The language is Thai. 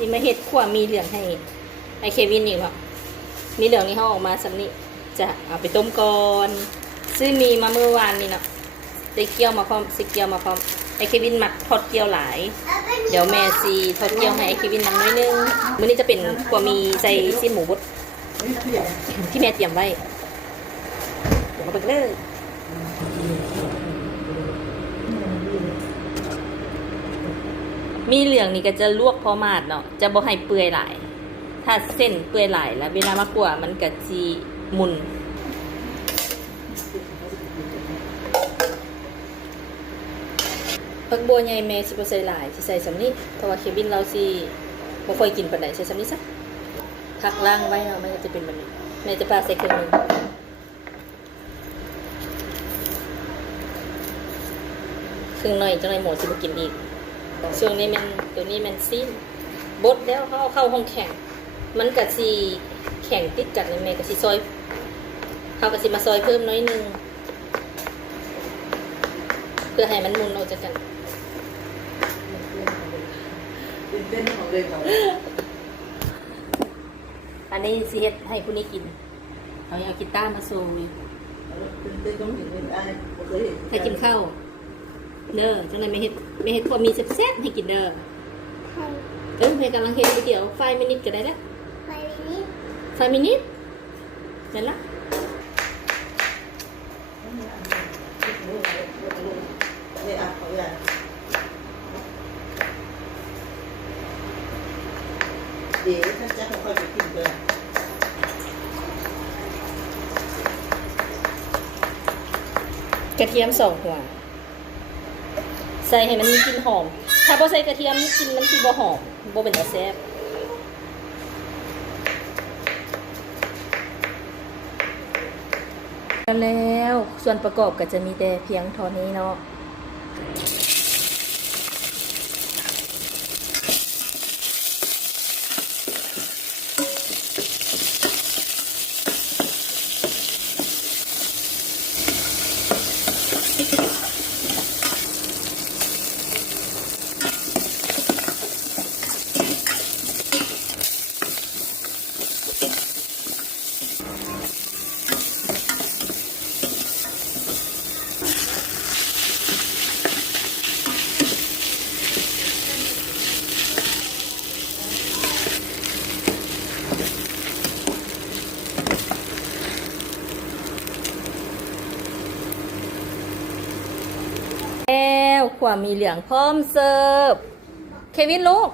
สิมาเฮ็ดขั่วมีเหลืองให้ไอเควินอีกเนาะมีเหลืองนี่เขาออกมาสำนี้จะเอาไปต้มก่อนซื้อมีมาเมื่อวานนี่เนาะได้เกี๊ยวมาพร้อมสิเกี๊ยวมาพร้อมไอเควินมักทอดเกี๊ยวหลายเดี๋ยวแม่ซีทอดเกี๊ยวให้ไอเควินน้ำน้อยนึงมื้อนี้จะเป็นขั่วมีใส่ซีหมูบดที่แม่เตรียมไว้เดี๋ยวมาเปิดเลยมีเหลืองนี่ก็จะลวกพอมาดเนาะจะบ่ให้เปื่อยหลายถ้าเส้นเปื่อยหลายแล้วเวลามากกว่ามันก็สิมุนผักบัวใหญ่แม่สิบ่ใส่หลายสิใส่สำนี้เพราะว่าเควินเราสิบ่ค่อยกินปานใดใส่สำนี้ซะพักล่างไว้เนาะมันก็จะเป็นแบบนี้แม่จะปาใส่เครื่องนึงครึ่งหน่อยจังได๋หมูสิบ่กินอีกช่วงนี้มันตัวนี้มันซีนบดแล้วเขาเอาเข้าห้องแข็งมันก็สิแข็งติดกันเลยแม่ก็สิซอยเขาก็สิมาซอยเพิ่มน้อยนึงเพื่อให้มันมุนออกจากกันอันนี้สิเฮ็ดให้คุณนี่กินเอากีตาร์มาโซยให้กินข้าวเด้อจังเลยไม่เฮ็ดพวกมีแซ่บๆให้กินเด้อเพื่อนกำลังเฮ็ดก๋วยเตี๋ยวไฟมินิทก็ได้แล้วไฟมินิทนั่นละเดี๋ยวท่านจะค่อยๆไปกินเลยกระเทียม2 หัวใส่ให้มันมีกลิ่นหอมถ้าบ่ใส่กระเทียมกลิ่นมันสิบ่หอมบ่เป็นตาแซ่บแล้วส่วนประกอบก็จะมีแต่เพียงเท่านี้เนาะแล้วขวามีเหลืองพร้อมเสิร์ฟเควินลูก